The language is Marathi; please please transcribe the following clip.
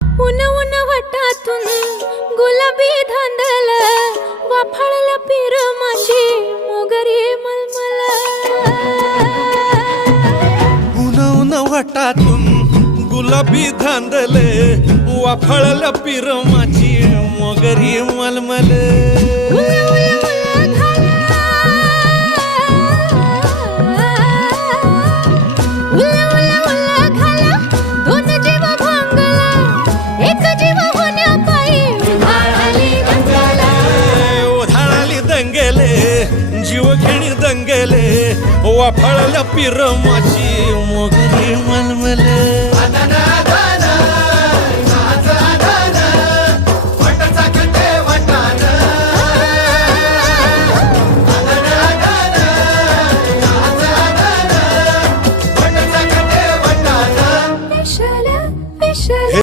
उन उन वटातून गुलाबी धांदल वाफाळला पिर माझी मोगरी मलमल उन उन वटातून गुलाबी धांदले वाफाळला पिर माझी मोगरी मलमल उला उला उला घाला उला उला उला घाला दोन जीव भांगला एक जीव होण्यापायी उधाळली दंगला उधाळली दंगेले जीव घेणी दंगेले वाफाळला पिर माझी मोगरी